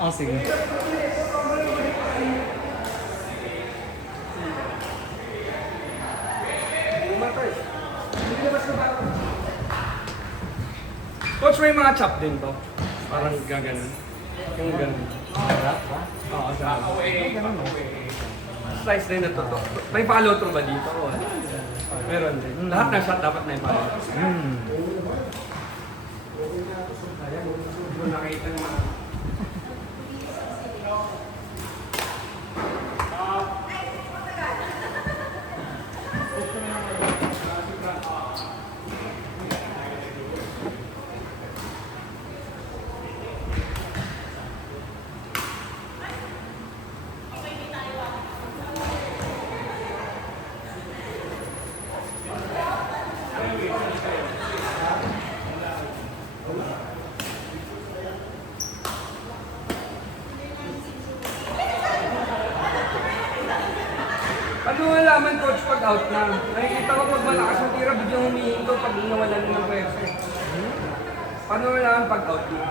Oh, sige. Coach, may mga chop din to. Parang gaganon. Yung ganon. Sarap ba? Oo, sa Ganun mo. slice din na to. May follow through ba dito? Wala. Meron din. Lahat ng shot dapat may follow. Nakita mo. Ano malaman, coach, pag out na? Nakikita ko pag malakas ang tira, biglang humihinto pag nawalan na ng pressure. Paano malaman pag out na?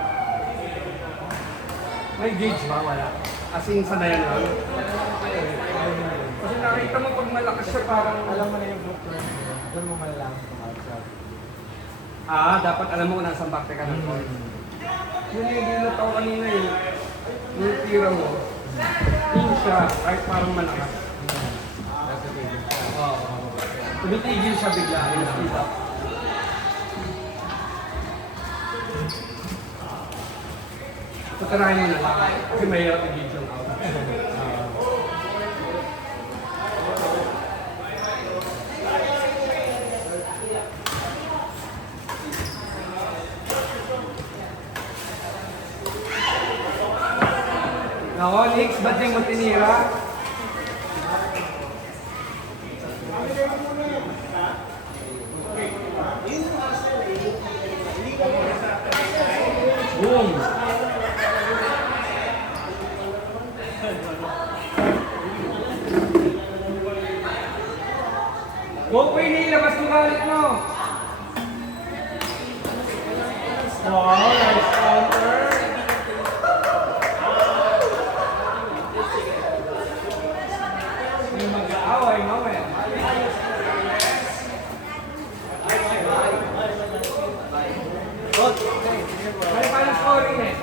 May gauge ba? Wala. As in, sanayan lang. Kasi nakita mo pag malakas siya, parang... Alam mo na yung group turn mo. Doon mo malalaman kung outside. Dapat alam mo kung nasaan bakte ka ng court. Yun yung dinat ako kanina eh. Yung tira mo, hindi siya, kahit parang malakas. Tumitigil siya bigla, yung speed up. So, tarahin mo na lang. Kasi mahirap i-gauge yung out. Nako, Nix, ba't yung mo tinira? Boom! Go, Queenie! Labas mo galit mo! Wow, nice counter! Yung mag-aaway, mamaya. May paano scoring eh.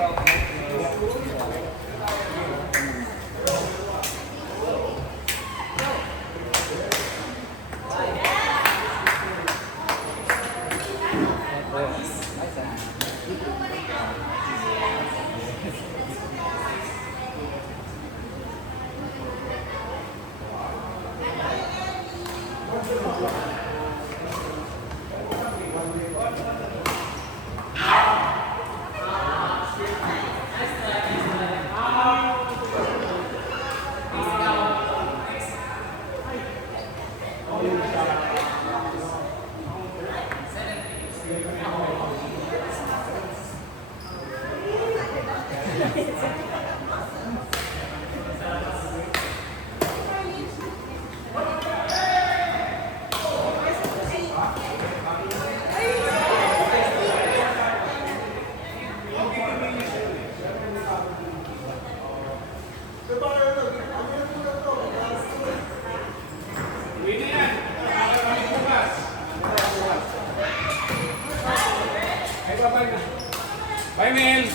Bye, Mel!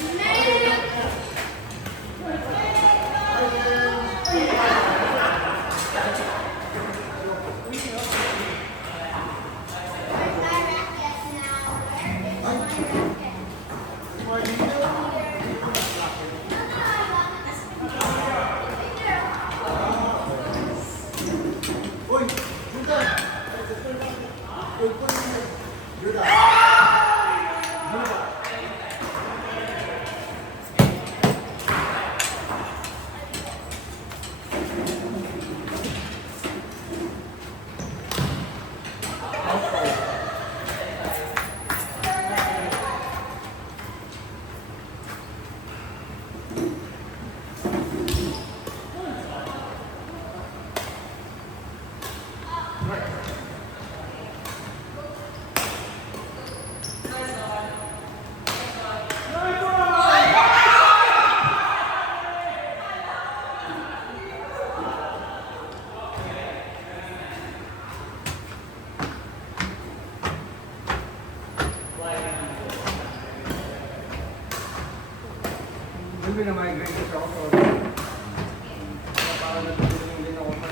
Doon din na migrate siya ako. Kaya parang natulong din ako sa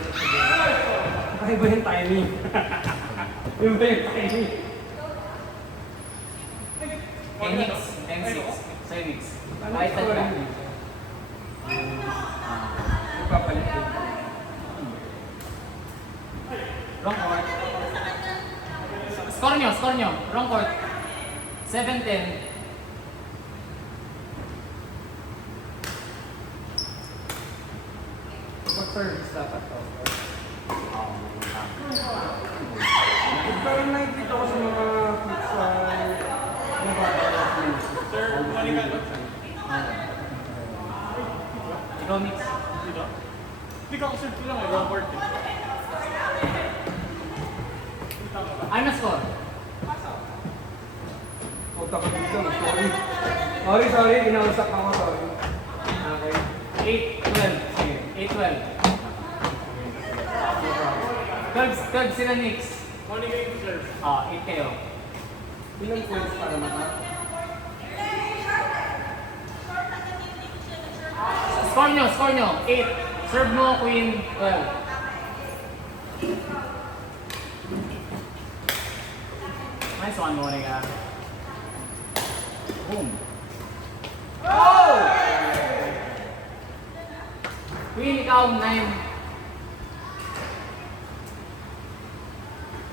kakaiba yung timing. Yung ba yung timing? Enix, M6, Cenix. Ano Kahit ito na rin? Ipapalit din. Wrong court. Score nyo. Wrong court. 7-10. Pag-service dapat to. Parang nakikita ko sa mga clips sa mga bata. Sir, bumalik ka. Ikaw mix. Dito? Hindi ka ako lang eh, wrong court eh. Ano score? O, takot dito. Sorry. Inausap ako. Sorry. Okay. 8-12. Sige, 8-12. 12 sila Knicks. Morning kayo to serve. 8 kayo. Ilang points para mata? Score nyo. 8. Serve mo, Queen. 12. Nice one, Monica. Boom. Oh! Queen, ikaw, 9.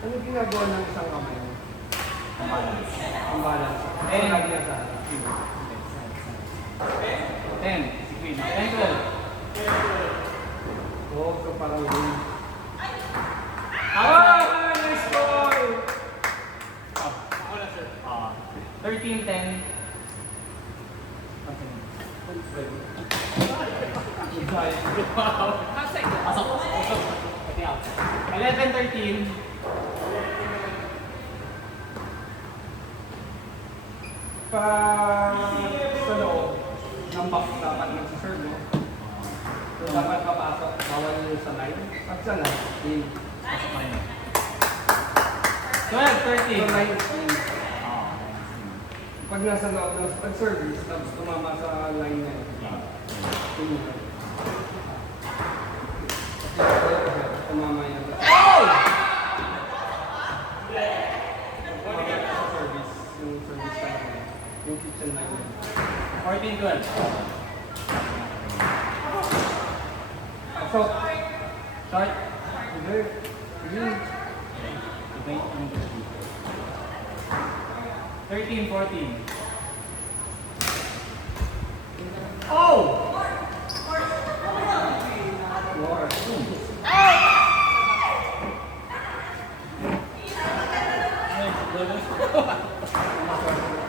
Ano ginagawa ng isang kamay mo? Balance. Ang balance. Eh, Lagi na sa 10. Si Queen. 10, 12. Oo, so parang win. Nice score! Ako na sir. 13-10. Pasok. Pati out. 11-13. Pa sa loob, ng box dapat nagsiserve mo. So dapat papasok, bawal nyo sa line. Pag sa line, in. Pasok pa rin. So 12-13. line is in. Pag nasa loob ng pag-service, tapos tumama sa line na yun. In. Tumama yan. Oh! Tumama sa service, yung service line. Yung kitchen line. 14-12. Pasok. Short. Hindi. Hindi. 13-14. Oh! War.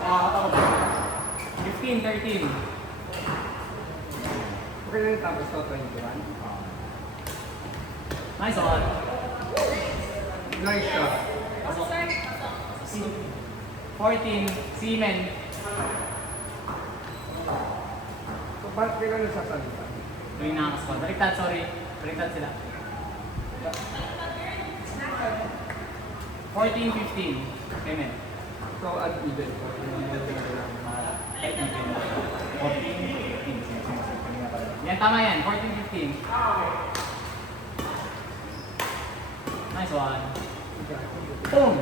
Ako ba? 15-13. Okay lang yung tapos to, 21. Nice one. Nice shot. 14, Seaman. So, ba't kailan nagsasalita? Tuwing nakakaspot. Baliktad, sorry. Baliktad sila. 14-15. Seaman. So, uneven. Ay, even. 14-15. Yan, tama yan. 14-15. Nice one. Boom!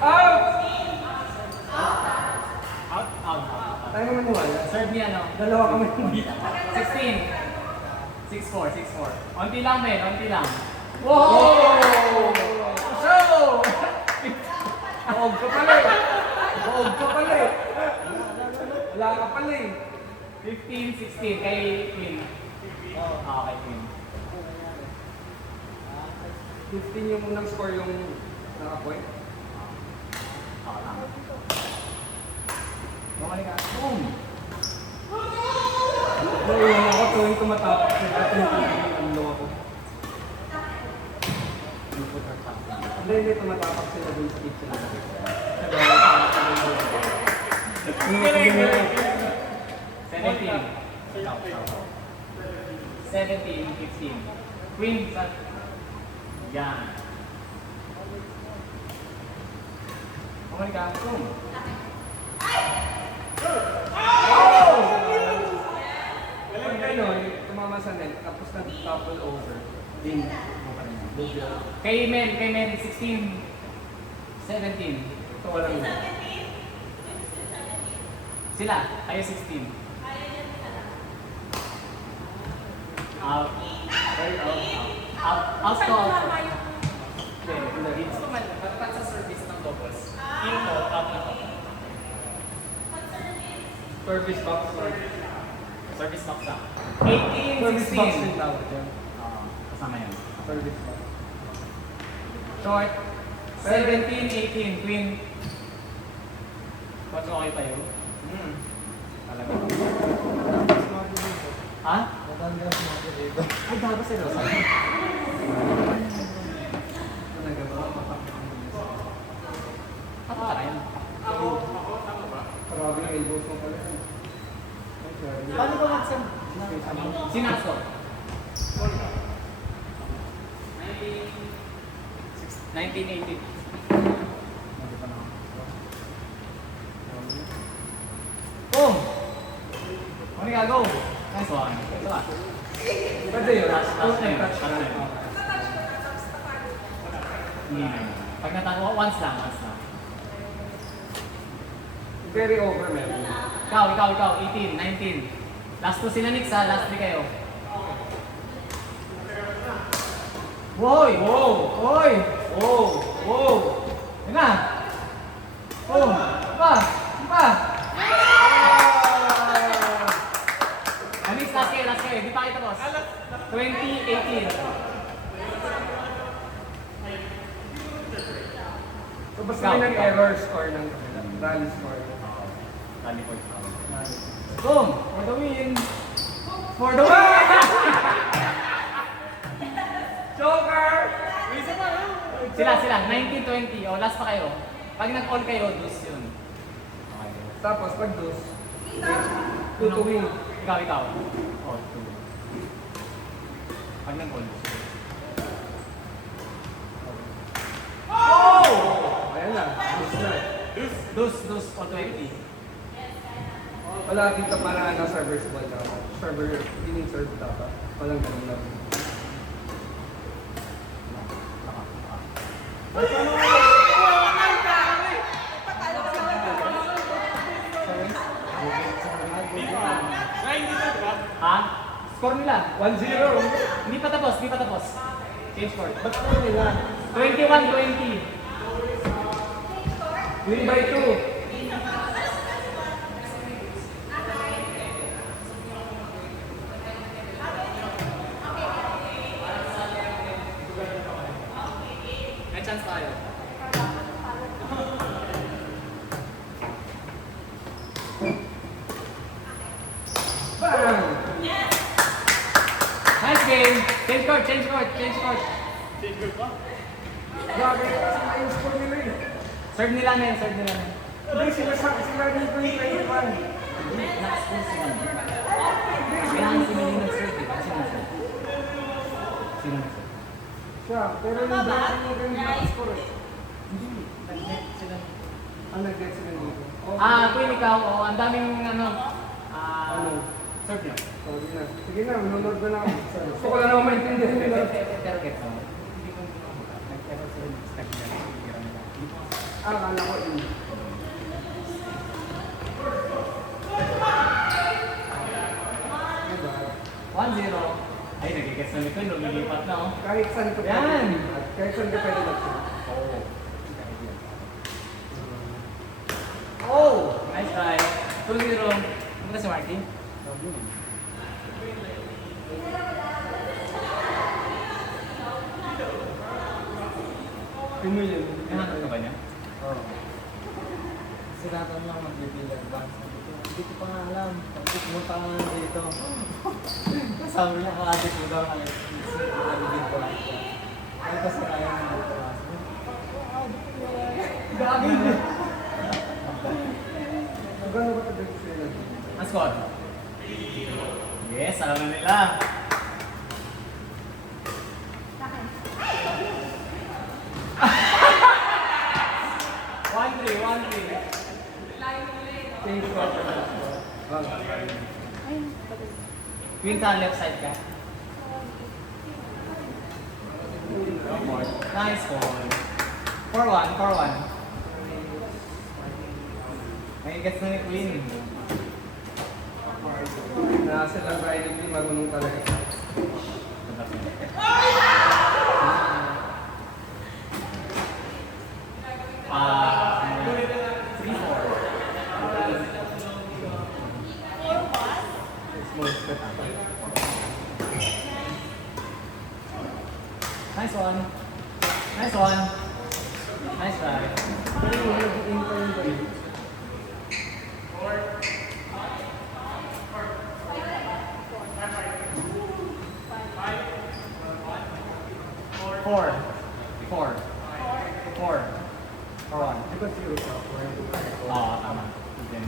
Out. Tayo naman wala. Serve niya, no? Dalawa kami hindi. 16. 6-4. Onti lang, men. Onti lang. Wow! So! Baog ka pala eh. Baog ka pala eh. Wala ka pala eh. 15-16 kay Queen. Kay Queen. 15 yung unang score yung naka-point. Tama. Bumalik ka. Boom! Naiwan ako tuwing tumatapak sila at yung ako. Hindi tumatapak sila dun sa kitchen. Galing. 17-15. Queen sa... Yan. Bumalik ka. Boom! Din. Kay men, 16, 17. Ito walang yun. Sila, kayo 16. Out. Out to out. Hindi. Gusto man, pag sa service ng doubles, in ko, out na to. Service box. Service box na. 18, Service box 16. din tawag yan. Kasama yan. Service box. Short, 17, 18, queen. What's okay pa yun? Talaga. Ha? Matanda si Maki dito. Ay, dapat si Rosa. Talaga ba? Ako pa rin. Grabe yung elbows mo pala. Paano ba mag-send? Sinaso. 1980. Boom! Ano ka, go! Nice one. Ito ah. Pwede yun. Touch na yun. Touch na yun. Pag natalo, once lang. Very over, man. Ikaw. 18, 19. Last 2 sila, Nix ha. Last 3 kayo. Woy! Woy! Yan na! Boom! Pa! Nix, last kayo. Di pa kita, boss. 2018. So, basta may nag-error score ng rally score. Rally point. Boom! For the win! Joker! Sila. 19-20. O, last pa kayo. Pag nag-all kayo, dus yun. Okay. Tapos, pag dos, tutuwing. Ikaw. O, 2. Pag nag-all. Oh! Ayan na, dos na. Dus o 20. Wala dito para server's ball dapat. Server, hindi serve dapat. Walang ganun lang. Ha? Score nila. 1-0. Hindi pa tapos. Change score. Ba't ano nila? 21-20. Win by 2. May chance tayo. Bang! Nice game. Change court. Change goal pa? Grabe, kasi na yung score nila eh. Serve nila men. Hindi, sila dito yung 21. Na-score sila. Kailangan si Melina nag-serve, di ba? Sino nag-serve? Siya, pero yung dati mo rin yung score eh. Hindi. Nag-net sila. Ang nag-get sila dito. Queen, ikaw. Ang daming Ano? serve niyo. Sorry na. Sige na, manunod na lang ako. Gusto ko lang naman maintindihan nila. Pero get mo. Hindi ko nag-pero sila nag-stack nila. Akala ko yun. Diba? 1-0. Ay, nag-gets na nito. Lumilipat na, oh. Kahit saan ka Yan! pwede. Kahit saan ka pwede mag-shoot. Oh! Nice try. 2-0. Ano si Marky? Pinoy yun. Nahanap ka ba niya? Oo. Sinatan lang magbibilang ba? Sabi ko, hindi ko pa nga alam. Pag pumunta ka nga dito. Sabi niya, kaati ko daw ang nagiging ko lang siya. Ay, kasi ayaw na dito. Gagi! Gano'n ba tabi sila? Ang score? Yes, alam na nila. One three. Change ko ako na. Queen sa left side ka. Nice one. 4-1, 4-1. May gets na ni Queen. Nasa lang riding din, marunong talaga siya. Small step. Nice one. Nice one. Nice try. Pero yung nag-aim pa yung balik. Four. 4-1. Di ba zero sa ako? Oo, tama. Then,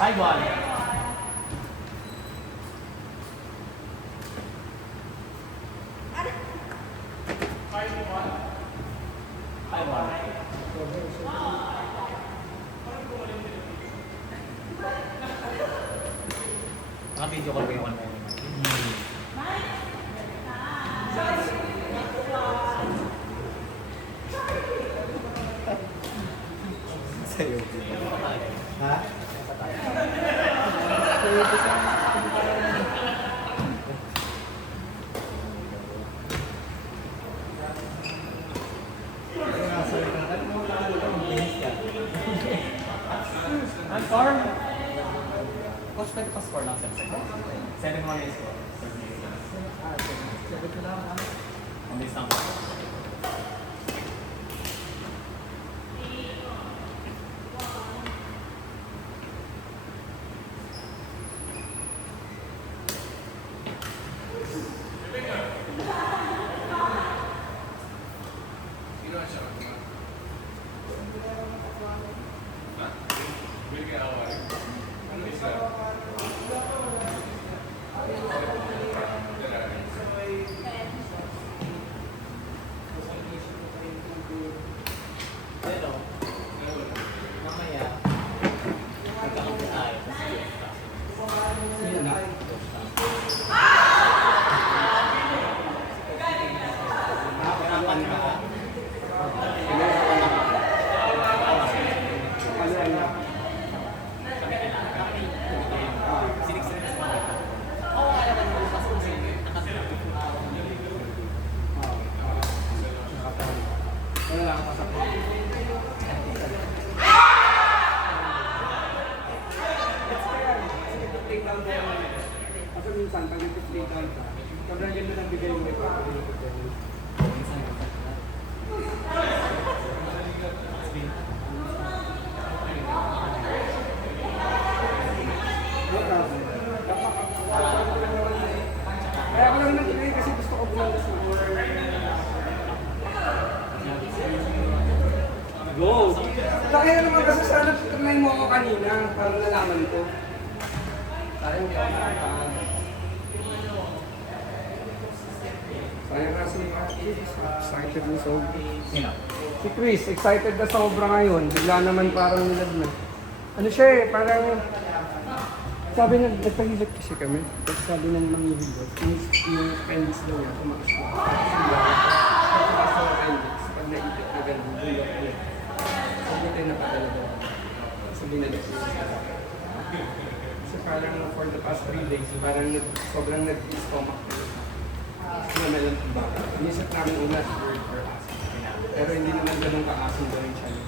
5-1. Naka-video call ko yung online. Sa'yo. Ha? Ang score? Coach, pwede pa score lang 7 seconds. 7-1 yung score. Sabi ko lang, ha? Ang base lang po. Pero, mamaya, magkakaroon tayo. Yun na. Hirapan ka. Ano yan? Kami kailangan. Sinig-sinig sa mga ito. Oo, kaya naman mo mas kung sino nakasunod. Wala lang ako sa kasi minsan, pag nag-play down ka, sobrang ganda ng bigay mo ito. Kaya ako lang nag-play kasi gusto ko bumanda sa more. Go! Kaya naman kasi sana try mo ako kanina para nalaman ko. Sayang hindi ako nakakataan. Sayang kasi excited na sobra. Sino? Si Chris, excited na sobra ngayon. Bigla naman parang nilad na. Ano siya eh, parang... Sabi na, nagpahilot kasi kami. Tapos sabi nang manghihilot, yung appendix daw niya, tumakas na. Tumakas na appendix. Pag naipit na gano'n, bulok niya. Sabi tayo napadala daw. Sabi na kasi parang for the past 3 days, parang sobrang nag-stomach. Namelan ang baka. Inisip namin una si word for acid. Pero hindi naman ganun ka-acid daw yung channel.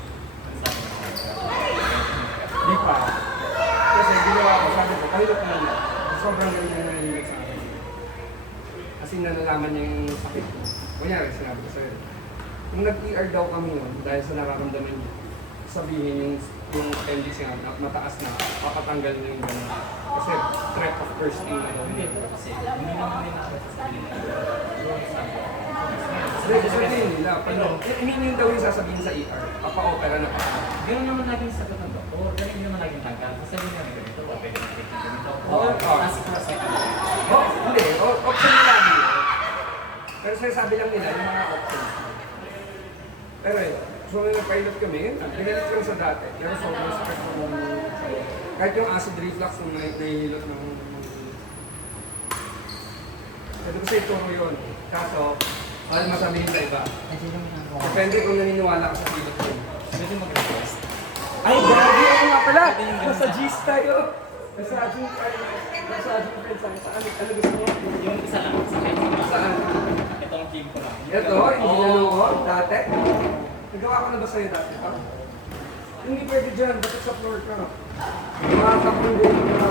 Di pa. Kasi ginawa ko, sabi ko, kahilot na lang. Sobrang galing na nalilig sa akin. Kasi nalalaman niya yung sakit ko. Kunyari, sinabi ko sa'yo. Kung nag-ER daw kami yun, dahil sa nararamdaman niya, sabihin yung appendix niya, mataas na, papatanggal niya yung gano'n. Kasi threat of bursting na daw niya. Kasi, hindi naman din nakasasabihin Sabihin nila, hindi nyo daw yung sasabihin sa ER, papa-opera na pa. Gano'n naman laging sagot ng doktor. Ganun naman laging tanggal. Sasabihin namin ganito, pwede natin ganito. Oo. Nasa cross-second. Hindi, option nila yun. Pero sinasabi lang nila yung mga options. Pero yun, so nung nag-pilot kami, pinalit lang sa dati. Pero sobrang sakit ko nung kahit yung acid reflux nung nahihilot ng... Pwede ko sa'yo ituro yun. Kaso, para masabihin sa iba. Ay, sino mo na? Depende kung naniniwala ka sa pilot yun. Pwede mag-request. Ay, grabe ako nga pala! Pwede yung ganun. Nasa G's tayo! Massaging friends tayo. Saan? Ano gusto mo? Yung isa lang, sa kayo. Saan? Itong gym ko lang. Ito, hindi na ko, dati. Nagawa ko na ba sa'yo dati? Ha? Hindi pwede dyan, dapat sa floor ka. Makakapon din ka.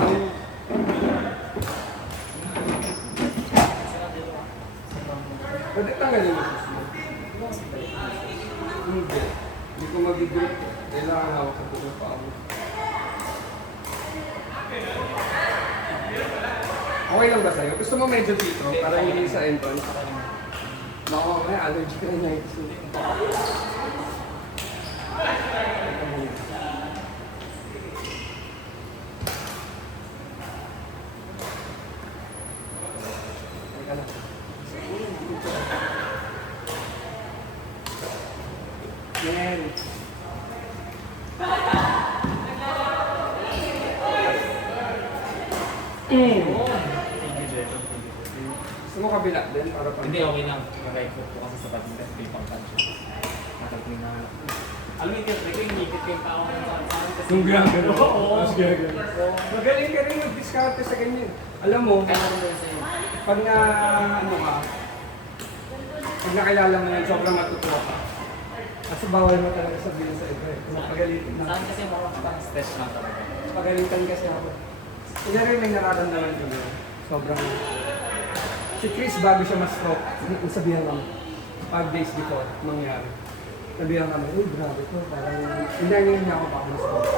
Pwede tanggalin mo. Hindi. Hindi ko mag-grip. Kailangan hawak sa tulong pa ako. Okay lang ba sa'yo? Gusto mo medyo dito para hindi sa entrance? Baka may allergy ka na niya ito. Teka lang. Yan. Gusto mo kabila din para pang... Hindi, okay lang. Mag-right foot ko kasi sa pati kasi may pang-punch. Matagal na. Alam mo yung trick ko, inikit ko yung tao ng saan kasi... Yung ginagano. Oo. Mas ginagano. Magaling ka rin mag-discarte sa ganyan. Alam mo, Kaya naman doon sa'yo. pag na, ano ka, pag nakilala mo yan, sobrang matutuwa ka. Kasi bawal mo talaga sabihin sa iba eh. Mapagalitin na. Saan kasi mga pang stress lang talaga. Pagalitan kasi ako. Kaya rin may nararamdaman ko yun. Sobrang... Si Chris bago siya ma-stroke, sabihan kami, 5 days before mangyari. Sabihan kami, uy grabe to, parang hinangin niya ako baka ma-stroke.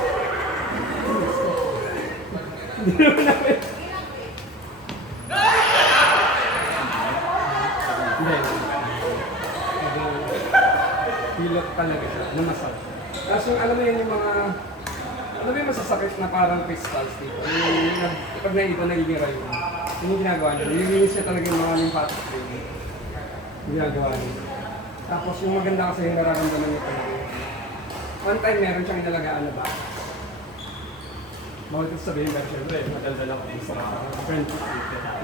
Hindi naman namin. Hindi. Hilot talaga siya, namasal. Tapos yung alam mo yan yung mga, alam mo yung masasakit na parang crystals dito. Yung pag naiba na yung yung ginagawa niya, nililinis niya talaga yung mga lymphatic drain. Yung ginagawa niya. Tapos yung maganda kasi yung nararamdaman niya talaga. One time meron siyang inalagaan na ba? Bawal ko sabihin pero syempre, madaldal ako sa friend.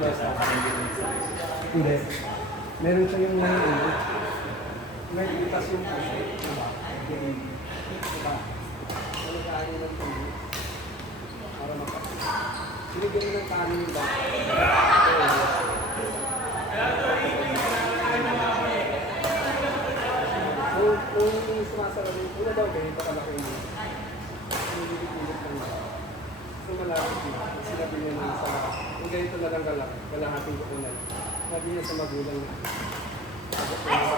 Yes, hindi. Meron siya yung may itas yung puso. Diba? Diba? Nalagaan niya ng tubig. Para makapit. Binigyan mo ng kanin yung bata. Kung sumasarap yung una daw, ganito kalaki yun. Nililipilit lang ba? So malapit yun. Sinabi niya nung sa, kung ganito na lang kalaki, kalahating ko na. Sabi niya sa magulang niya. Tapos yung sa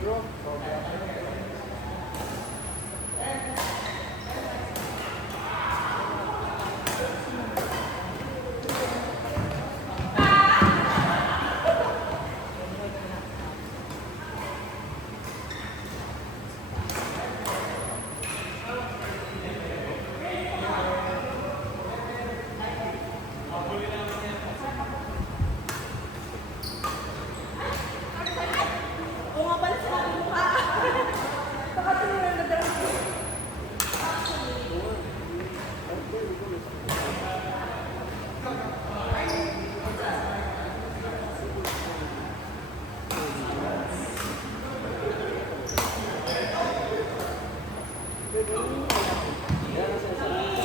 bro.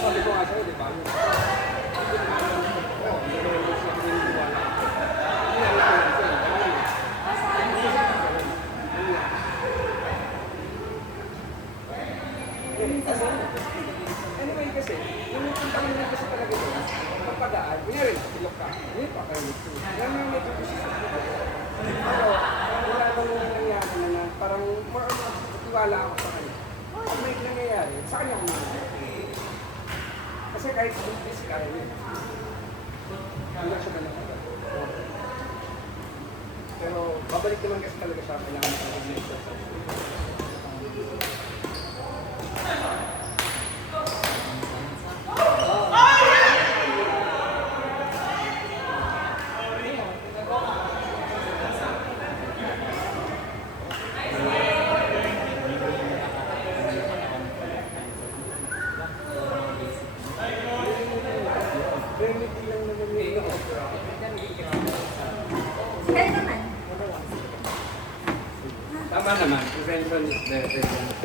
Sabi ko nga sa'yo, di ba? Anyway kasi, yung puntahan nila kasi talaga doon, pagpadaan, kunyari, ilok ka, hindi pa kayo nito. Yan yung medyo position ko. Pero, wala nang nangyari na parang more or less, tiwala ako sa kanya. Pag may nangyayari, sa kanya ako nangyayari. Kasi kahit buntis ka rin, hanggang siya na lang agad. Pero, babalik naman kasi talaga siya, kailangan mo talaga mag-exercise. Remedy lang naman yun. Kaya naman. Tama naman, prevention is better than